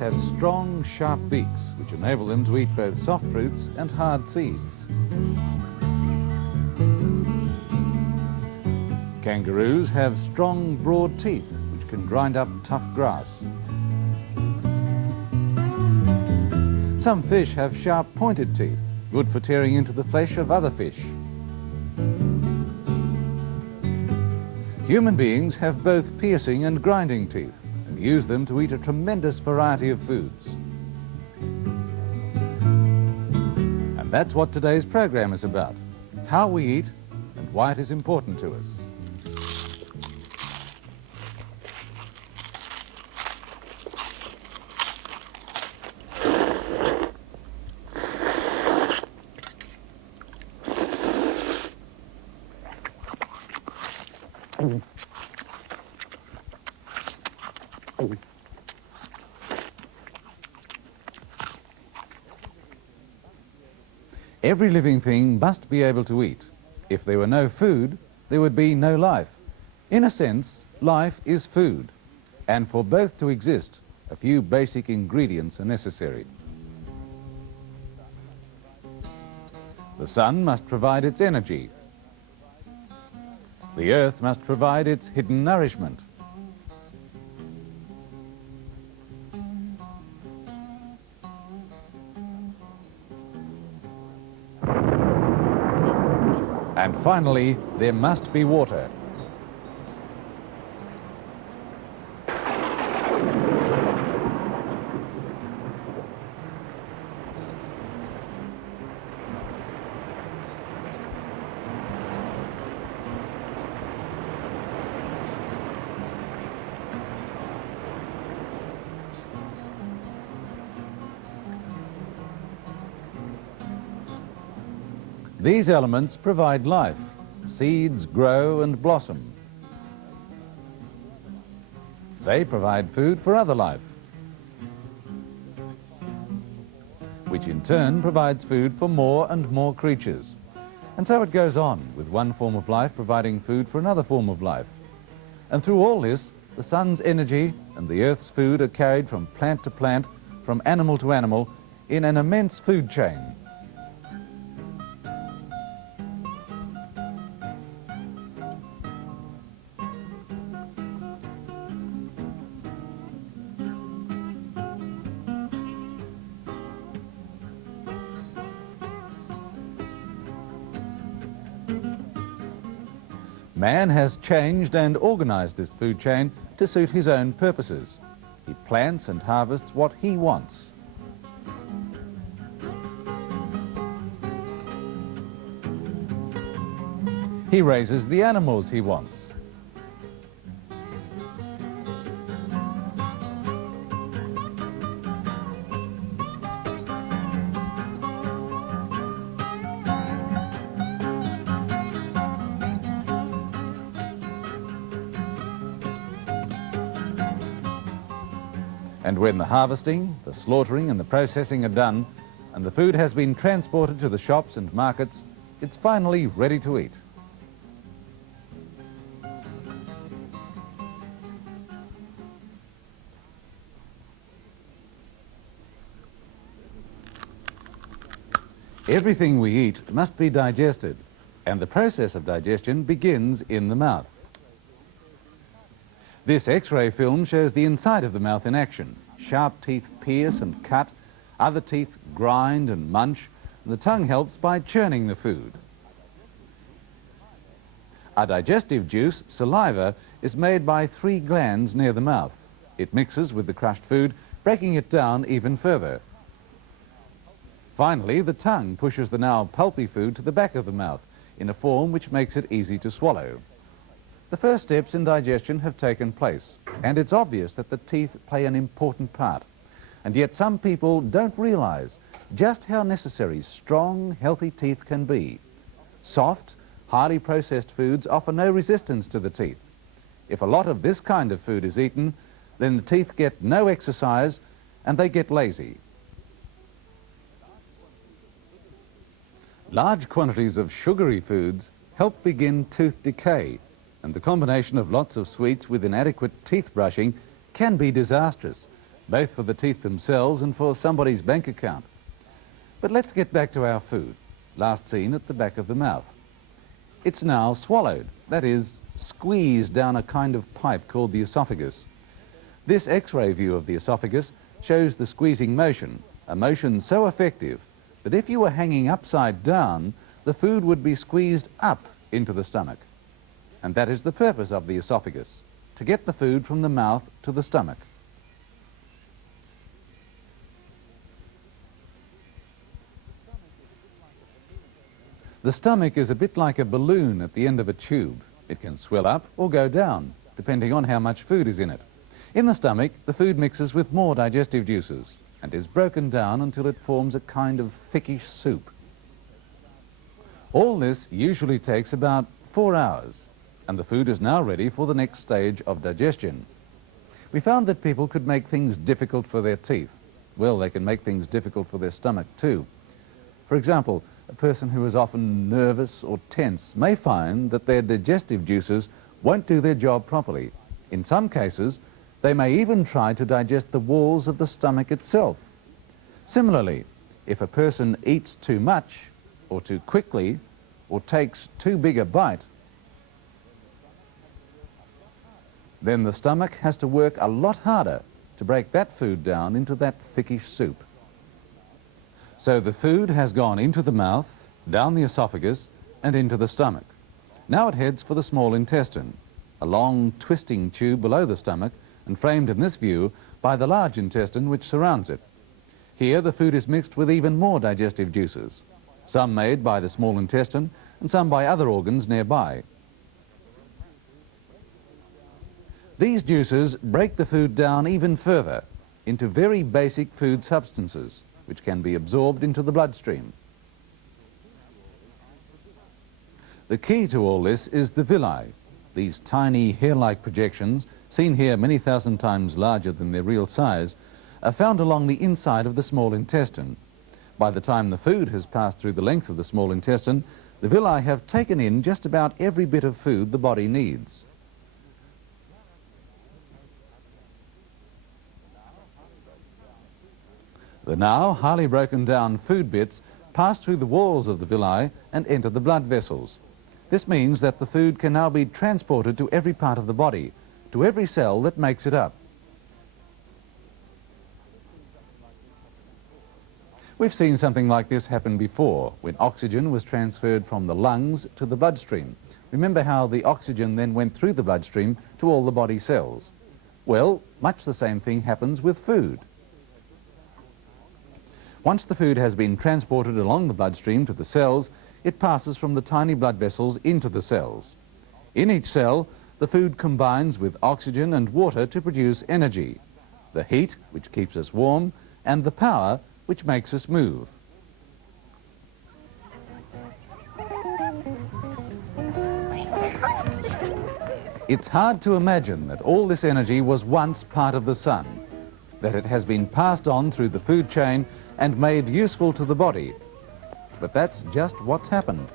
have strong, sharp beaks which enable them to eat both soft fruits and hard seeds. Kangaroos have strong, broad teeth which can grind up tough grass. Some fish have sharp, pointed teeth, good for tearing into the flesh of other fish. Human beings have both piercing and grinding teeth and use them to eat a tremendous variety of foods. And that's what today's program is about, how we eat and why it is important to us. Every living thing must be able to eat. If there were no food, there would be no life. In a sense, life is food, and for both to exist, a few basic ingredients are necessary. The sun must provide its energy. The earth must provide its hidden nourishment. And finally, there must be water. These elements provide life. Seeds grow and blossom. They provide food for other life, which in turn provides food for more and more creatures. And so it goes on, with one form of life providing food for another form of life. And through all this, the sun's energy and the earth's food are carried from plant to plant, from animal to animal, in an immense food chain. Man has changed and organized this food chain to suit his own purposes. He plants and harvests what he wants. He raises the animals he wants. And when the harvesting, the slaughtering and the processing are done, and the food has been transported to the shops and markets, it's finally ready to eat. Everything we eat must be digested, and the process of digestion begins in the mouth. This X-ray film shows the inside of the mouth in action. Sharp teeth pierce and cut, other teeth grind and munch, and the tongue helps by churning the food. A digestive juice, saliva, is made by 3 glands near the mouth. It mixes with the crushed food, breaking it down even further. Finally, the tongue pushes the now pulpy food to the back of the mouth in a form which makes it easy to swallow. The first steps in digestion have taken place, and it's obvious that the teeth play an important part. And yet some people don't realize just how necessary strong, healthy teeth can be. Soft, highly processed foods offer no resistance to the teeth. If a lot of this kind of food is eaten, then the teeth get no exercise and they get lazy. Large quantities of sugary foods help begin tooth decay, and the combination of lots of sweets with inadequate teeth brushing can be disastrous. both for the teeth themselves and for somebody's bank account. But let's get back to our food, last seen at the back of the mouth. It's now swallowed, that is, squeezed down a kind of pipe called the esophagus. This X-ray view of the esophagus shows the squeezing motion, a motion so effective that if you were hanging upside down, the food would be squeezed up into the stomach. And that is the purpose of the esophagus, to get the food from the mouth to the stomach. The stomach is a bit like a balloon at the end of a tube. It can swell up or go down, depending on how much food is in it. In the stomach, the food mixes with more digestive juices and is broken down until it forms a kind of thickish soup. All this usually takes about 4 hours, and the food is now ready for the next stage of digestion. We found that people could make things difficult for their teeth. Well, they can make things difficult for their stomach too. For example, a person who is often nervous or tense may find that their digestive juices won't do their job properly. In some cases, they may even try to digest the walls of the stomach itself. Similarly, if a person eats too much, or too quickly, or takes too big a bite, then the stomach has to work a lot harder to break that food down into that thickish soup. So the food has gone into the mouth, down the esophagus, and into the stomach. Now it heads for the small intestine, a long twisting tube below the stomach and framed in this view by the large intestine which surrounds it. Here the food is mixed with even more digestive juices, some made by the small intestine and some by other organs nearby. These juices break the food down even further into very basic food substances, which can be absorbed into the bloodstream. The key to all this is the villi, these tiny hair-like projections, seen here many thousand times larger than their real size, are found along the inside of the small intestine. By the time the food has passed through the length of the small intestine, the villi have taken in just about every bit of food the body needs. The now highly broken down food bits pass through the walls of the villi and enter the blood vessels. This means that the food can now be transported to every part of the body, to every cell that makes it up. We've seen something like this happen before, when oxygen was transferred from the lungs to the bloodstream. Remember how the oxygen then went through the bloodstream to all the body cells? Well, much the same thing happens with food. Once the food has been transported along the bloodstream to the cells, it passes from the tiny blood vessels into the cells. In each cell, the food combines with oxygen and water to produce energy, the heat, which keeps us warm, and the power, which makes us move. It's hard to imagine that all this energy was once part of the sun, that it has been passed on through the food chain and made useful to the body. But that's just what's happened.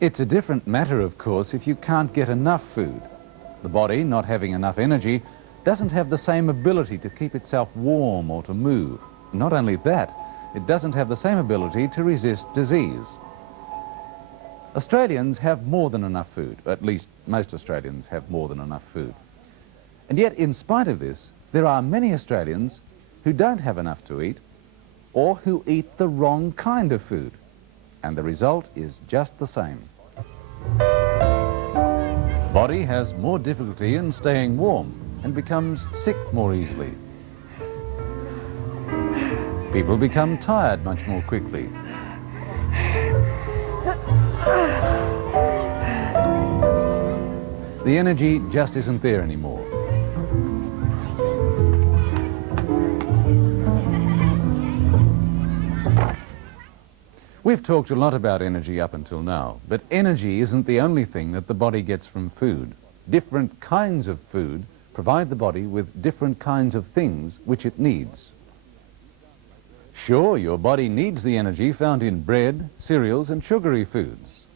It's a different matter, of course, if you can't get enough food. The body, not having enough energy, doesn't have the same ability to keep itself warm or to move. Not only that, it doesn't have the same ability to resist disease. Australians have more than enough food, at least most Australians have more than enough food. And yet, in spite of this, there are many Australians who don't have enough to eat, or who eat the wrong kind of food. And the result is just the same. body has more difficulty in staying warm and becomes sick more easily. People become tired much more quickly. The energy just isn't there anymore. We've talked a lot about energy up until now, but energy isn't the only thing that the body gets from food. Different kinds of food provide the body with different kinds of things which it needs. Sure, your body needs the energy found in bread, cereals and sugary foods.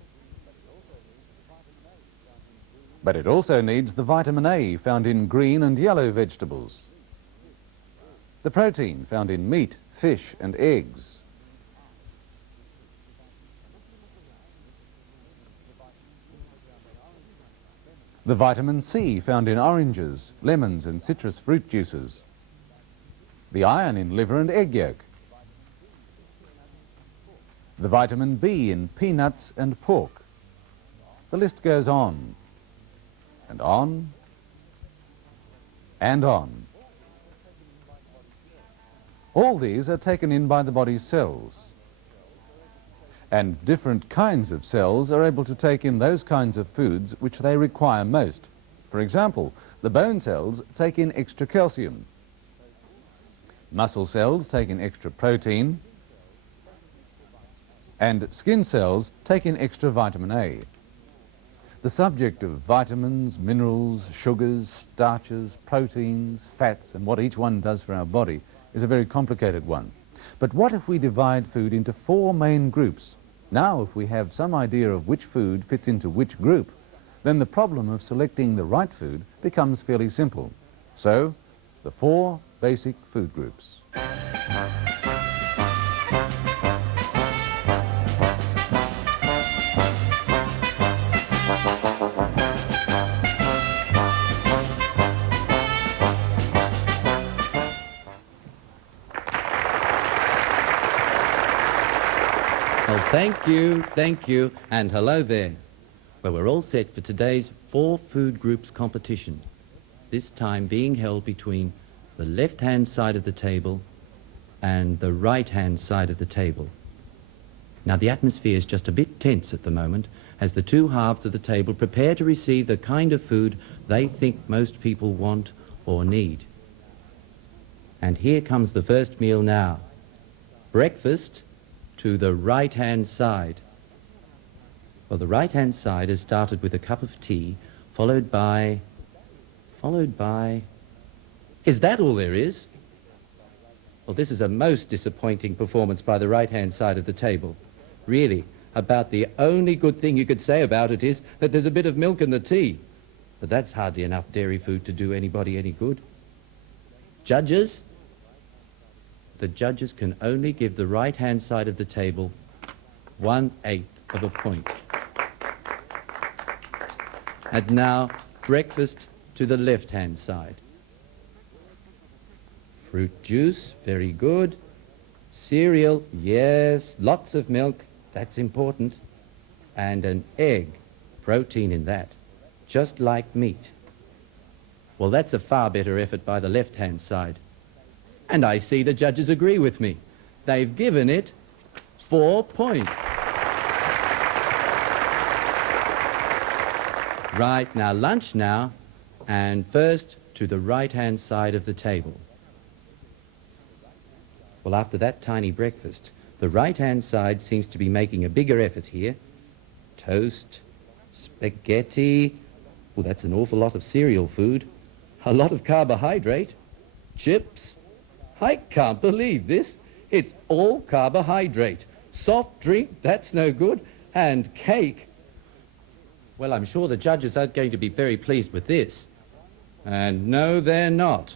But it also needs the vitamin A found in green and yellow vegetables, the protein found in meat, fish and eggs, the vitamin C found in oranges, lemons and citrus fruit juices, the iron in liver and egg yolk, the vitamin B in peanuts and pork. The list goes on and on and on. All these are taken in by the body's cells. And different kinds of cells are able to take in those kinds of foods which they require most. For example, the bone cells take in extra calcium. Muscle cells take in extra protein. And skin cells take in extra vitamin A. The subject of vitamins, minerals, sugars, starches, proteins, fats, and what each one does for our body is a very complicated one. But what if we divide food into 4 main groups? Now, if we have some idea of which food fits into which group, then the problem of selecting the right food becomes fairly simple. So, the 4 basic food groups. Well, thank you, and hello there. Well, we're all set for today's 4 food groups competition, this time being held between the left-hand side of the table and the right-hand side of the table. Now, the atmosphere is just a bit tense at the moment as the 2 halves of the table prepare to receive the kind of food they think most people want or need. And here comes the first meal now. Breakfast to the right-hand side. Well, the right-hand side has started with a cup of tea, followed by... Is that all there is? Well, this is a most disappointing performance by the right-hand side of the table. Really, about the only good thing you could say about it is that there's a bit of milk in the tea. But that's hardly enough dairy food to do anybody any good. Judges? The judges can only give the right-hand side of the table 1/8 of a point. And now, breakfast to the left-hand side. Fruit juice, very good. Cereal, yes, lots of milk, that's important. And an egg, protein in that, just like meat. Well, that's a far better effort by the left-hand side. And I see the judges agree with me. They've given it 4 points. Right, now lunch now, and first to the right-hand side of the table. Well, after that tiny breakfast, the right-hand side seems to be making a bigger effort here. Toast, spaghetti, well, that's an awful lot of cereal food, a lot of carbohydrate, chips. I can't believe this. It's all carbohydrate. Soft drink, that's no good. And cake. Well, I'm sure the judges aren't going to be very pleased with this. And no, they're not.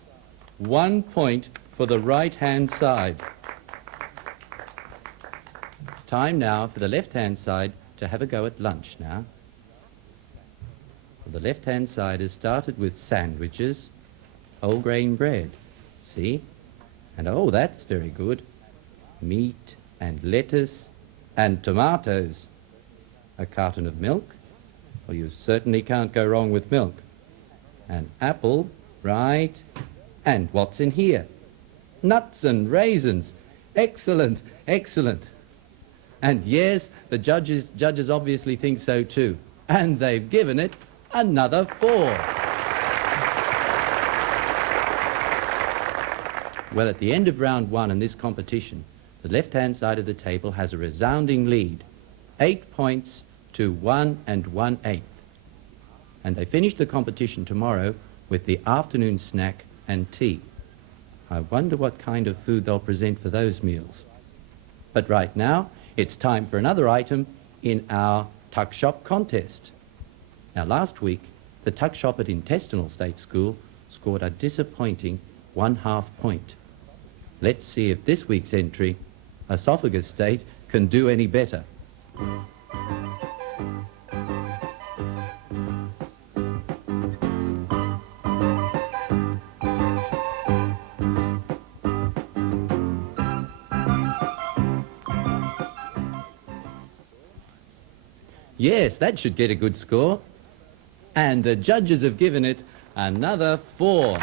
1 point for the right-hand side. Time now for the left-hand side to have a go at lunch now. Well, the left-hand side has started with sandwiches, whole grain bread. See? And oh, that's very good. Meat and lettuce and tomatoes. A carton of milk Well, you certainly can't go wrong with milk. An apple, right? And what's in here? Nuts and raisins. Excellent, excellent. And yes, the judges obviously think so too. And they've given it another 4. Well, at the end of round 1 in this competition, the left-hand side of the table has a resounding lead, 8 points to 1 1/8. And they finish the competition tomorrow with the afternoon snack and tea. I wonder what kind of food they'll present for those meals. But right now, it's time for another item in our tuck shop contest. Now, last week, the tuck shop at Intestinal State School scored a disappointing 1/2 point. Let's see if this week's entry, Esophagus State, can do any better. Yes, that should get a good score. And the judges have given it another 4.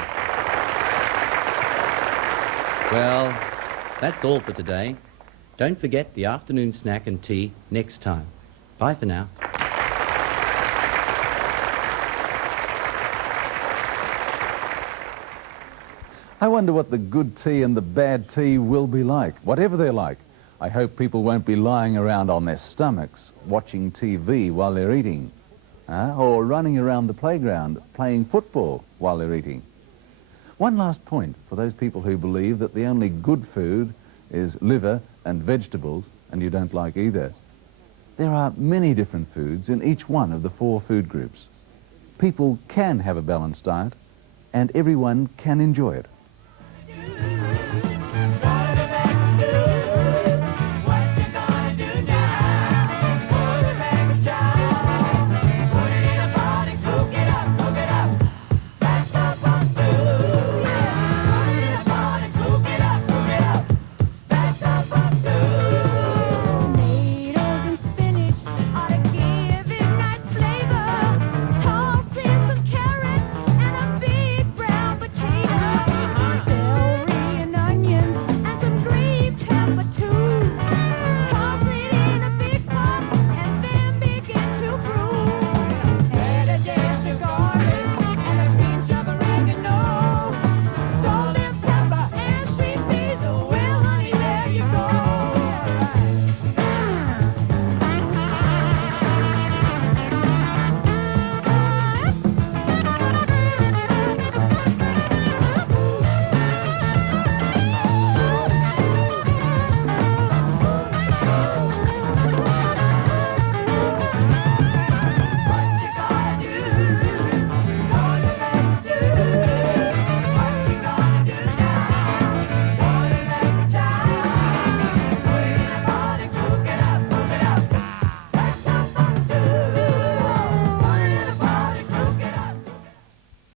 Well, that's all for today. Don't forget the afternoon snack and tea next time. Bye for now. I wonder what the good tea and the bad tea will be like, whatever they're like. I hope people won't be lying around on their stomachs, watching TV while they're eating, or running around the playground playing football while they're eating. One last point for those people who believe that the only good food is liver and vegetables, and you don't like either. There are many different foods in each one of the 4 food groups. People can have a balanced diet, and everyone can enjoy it.